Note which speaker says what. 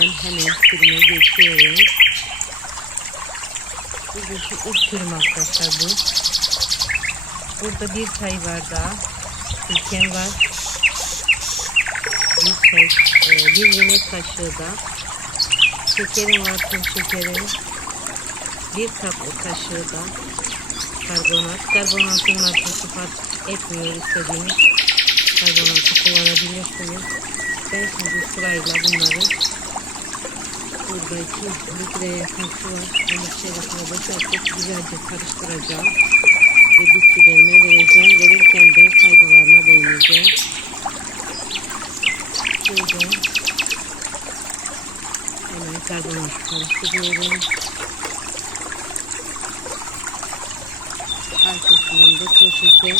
Speaker 1: Hemen sürüme geçiyorum. Bugünkü ilk sürüm arkadaşlar bu. Burada bir çay bardağı sirkem var. Bir çay, e, bir yemek kaşığı da şekerim var, tüm şekerim. Bir tatlı kaşığı da karbonat. Karbonatın markası fark etmiyor istediğiniz karbonatı kullanabilirsiniz. Ben şimdi sırayla bunları burada iki litreye yakın su var. Onu içerisine boşaltıp güzelce karıştıracağım. Ve bitkilerime vereceğim. Verirken de faydalarına değineceğim. Şurada hemen karbonatı karıştırıyorum. Arkasından da poşete